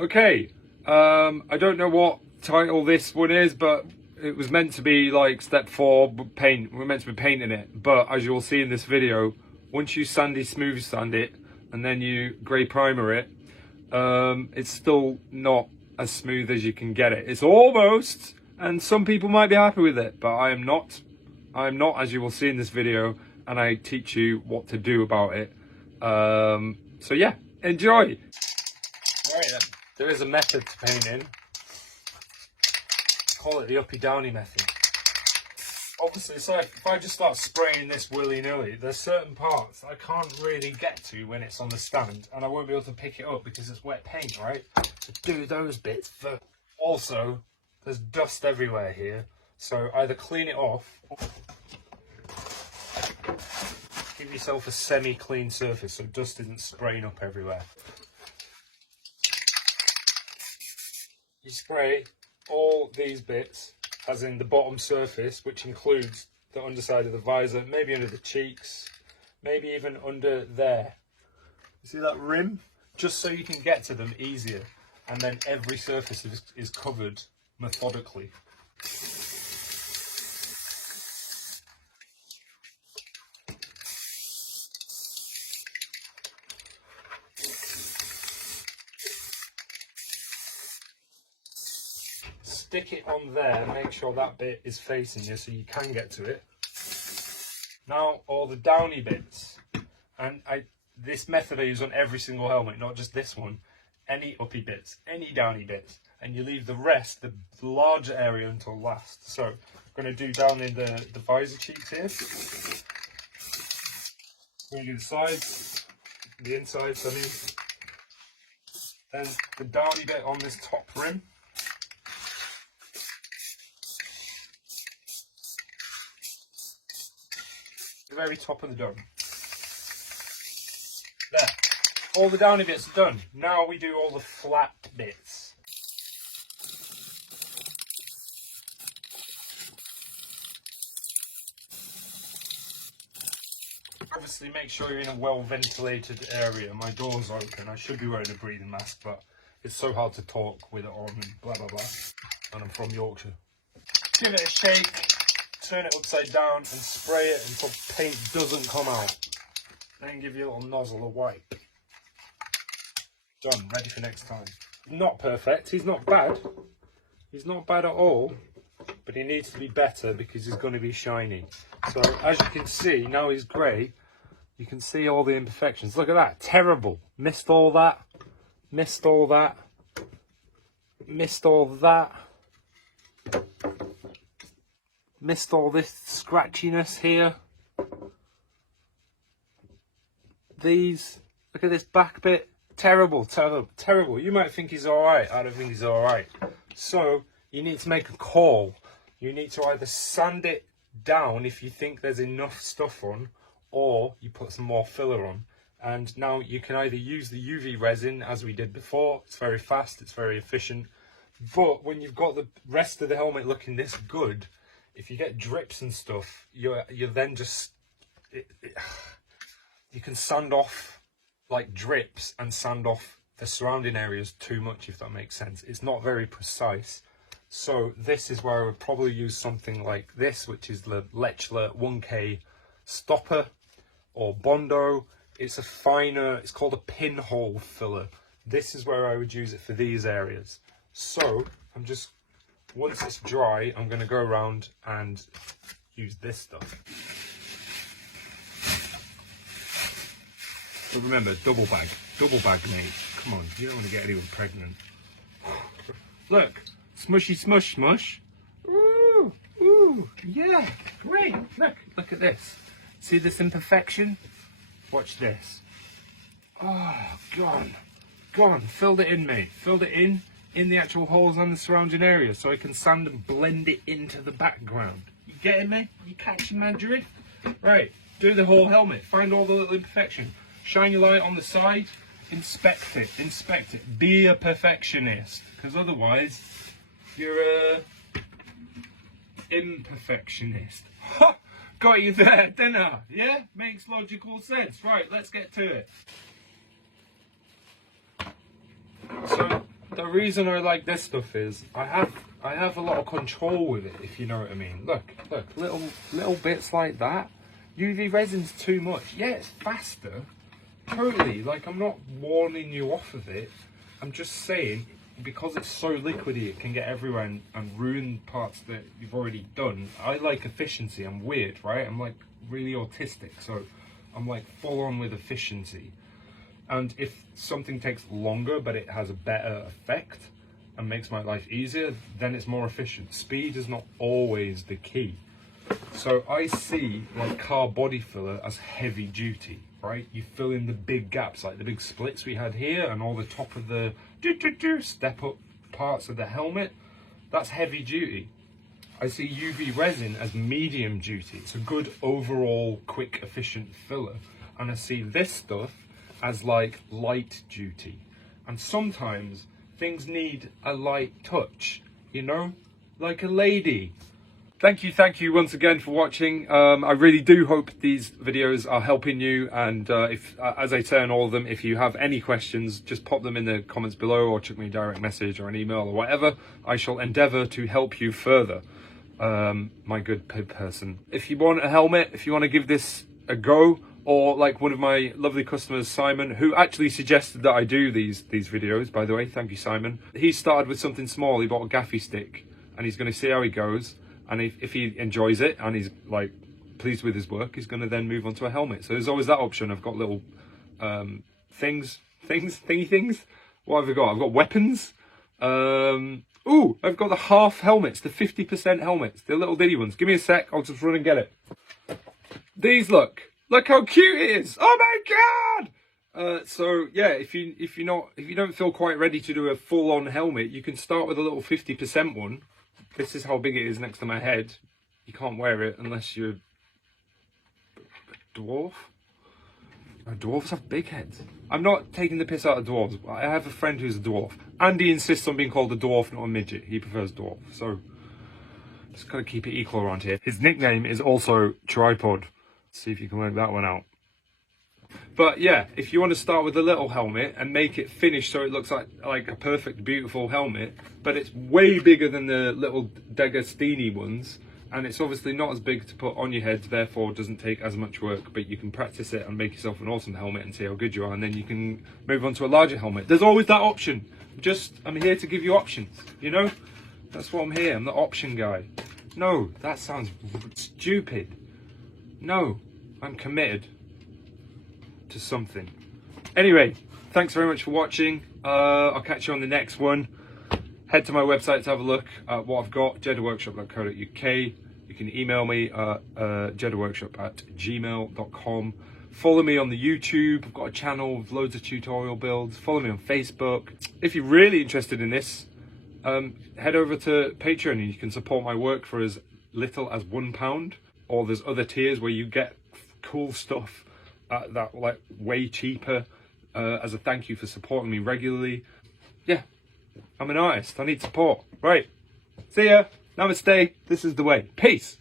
Okay, I don't know what title this one is, but it was meant to be like step 4 paint. We're meant to be painting it, but as you'll see in this video, once you smooth sand it and then you grey primer it, it's still not as smooth as you can get it. It's almost, and some people might be happy with it, but I am not, as you will see in this video, and I teach you what to do about it. So yeah, enjoy. Right then, there is a method to painting. Call it the uppy downy method. Obviously, so if I just start spraying this willy-nilly, there's certain parts I can't really get to when it's on the stand, and I won't be able to pick it up because it's wet paint, right? So do those bits first. Also, there's dust everywhere here, so either clean it off, give yourself a semi-clean surface so dust isn't spraying up everywhere. You spray all these bits, as in the bottom surface, which includes the underside of the visor, maybe under the cheeks, maybe even under there. You see that rim? Just so you can get to them easier. And then every surface is covered methodically. Stick it on there, make sure that bit is facing you so you can get to it. Now all the downy bits, and this method I use on every single helmet, not just this one, any uppy bits, any downy bits, and you leave the rest, the larger area, until last. So I'm going to do down in the visor cheeks here. I'm going to do the sides, the insides I mean, then the downy bit on this top rim. The very top of the dome. There. All the downy bits are done. Now we do all the flat bits. Obviously make sure you're in a well ventilated area. My door's open. I should be wearing a breathing mask, but it's so hard to talk with it on and blah blah blah. And I'm from Yorkshire. Give it a shake. Turn it upside down and spray it until paint doesn't come out. Then give you a little nozzle of wipe. Done, ready for next time. Not perfect, he's not bad. He's not bad at all, but he needs to be better because he's going to be shiny. So as you can see, now he's grey, you can see all the imperfections. Look at that, terrible. Missed all that, missed all that, missed all that. Missed all this scratchiness here. These, look at this back bit. Terrible, terrible, terrible. You might think he's alright. I don't think he's alright. So you need to make a call. You need to either sand it down if you think there's enough stuff on, or you put some more filler on. And now you can either use the UV resin as we did before. It's very fast, it's very efficient. But when you've got the rest of the helmet looking this good, if you get drips and stuff, you're then just, you can sand off like drips and sand off the surrounding areas too much, if that makes sense. It's not very precise. So this is where I would probably use something like this, which is the Lechler 1K stopper or Bondo. It's a finer, it's called a pinhole filler. This is where I would use it for these areas. So I'm just, once it's dry, I'm going to go around and use this stuff. But remember, double bag, mate. Come on, you don't want to get anyone pregnant. Look, smushy smush smush. Ooh, ooh, yeah, great. Look at this. See this imperfection? Watch this. Oh, gone. Filled it in, mate. Filled it in the actual holes on the surrounding area so I can sand and blend it into the background. You getting me? You catching my drift? Right, do the whole helmet. Find all the little imperfections. Shine your light on the side. Inspect it. Be a perfectionist, because otherwise you're a imperfectionist. Ha! Got you there, didn't I? Yeah? Makes logical sense. Right, let's get to it. So reason I like this stuff is I have a lot of control with it, if you know what I mean. Look, little bits like that. UV resin's too much. Yeah, it's faster. Totally. Like, I'm not warning you off of it. I'm just saying, because it's so liquidy, it can get everywhere and ruin parts that you've already done. I like efficiency. I'm weird, right? I'm like really autistic, so I'm like full on with efficiency. And if something takes longer but it has a better effect and makes my life easier, then it's more efficient. Speed is not always the key. So I see like car body filler as heavy duty, right? You fill in the big gaps, like the big splits we had here and all the top of the step up parts of the helmet. That's heavy duty. I see UV resin as medium duty. It's a good overall quick efficient filler. And I see this stuff as like light duty. And sometimes things need a light touch, you know, like a lady. Thank you once again for watching. I really do hope these videos are helping you, and if, as I say on all of them, if you have any questions, just pop them in the comments below or chuck me a direct message or an email or whatever. I shall endeavour to help you further, my good person. If you want a helmet, if you want to give this a go, or like one of my lovely customers, Simon, who actually suggested that I do these videos, by the way, thank you, Simon. He started with something small. He bought a gaffy stick and he's going to see how he goes. And if he enjoys it and he's like pleased with his work, he's going to then move on to a helmet. So there's always that option. I've got little thingy things. What have I got? I've got weapons. Ooh, I've got the half helmets, the 50% helmets, the little diddy ones. Give me a sec. I'll just run and get it. These look how cute it is. Oh my god! So yeah, if you don't feel quite ready to do a full-on helmet, you can start with a little 50% one. This is how big it is next to my head. You can't wear it unless you're a dwarf. Dwarves have big heads. I'm not taking the piss out of dwarves. I have a friend who's a dwarf. Andy insists on being called a dwarf, not a midget. He prefers dwarf. So just gotta keep it equal around here. His nickname is also Tripod. Let's see if you can work that one out. But yeah, if you want to start with a little helmet and make it finished so it looks like a perfect, beautiful helmet, but it's way bigger than the little D'Agostini ones, and it's obviously not as big to put on your head, therefore doesn't take as much work, but you can practice it and make yourself an awesome helmet and see how good you are, and then you can move on to a larger helmet. There's always that option. I'm here to give you options, you know? That's what I'm here. I'm the option guy. No, that sounds stupid. No, I'm committed to something. Anyway, thanks very much for watching. I'll catch you on the next one. Head to my website to have a look at what I've got, jeddaworkshop.co.uk. You can email me at jeddaworkshop@gmail.com. Follow me on the YouTube. I've got a channel with loads of tutorial builds. Follow me on Facebook. If you're really interested in this, head over to Patreon and you can support my work for as little as £1, or there's other tiers where you get cool stuff that like way cheaper as a thank you for supporting me regularly. Yeah, I'm an artist. I need support. Right. See ya. Namaste. This is the way. Peace.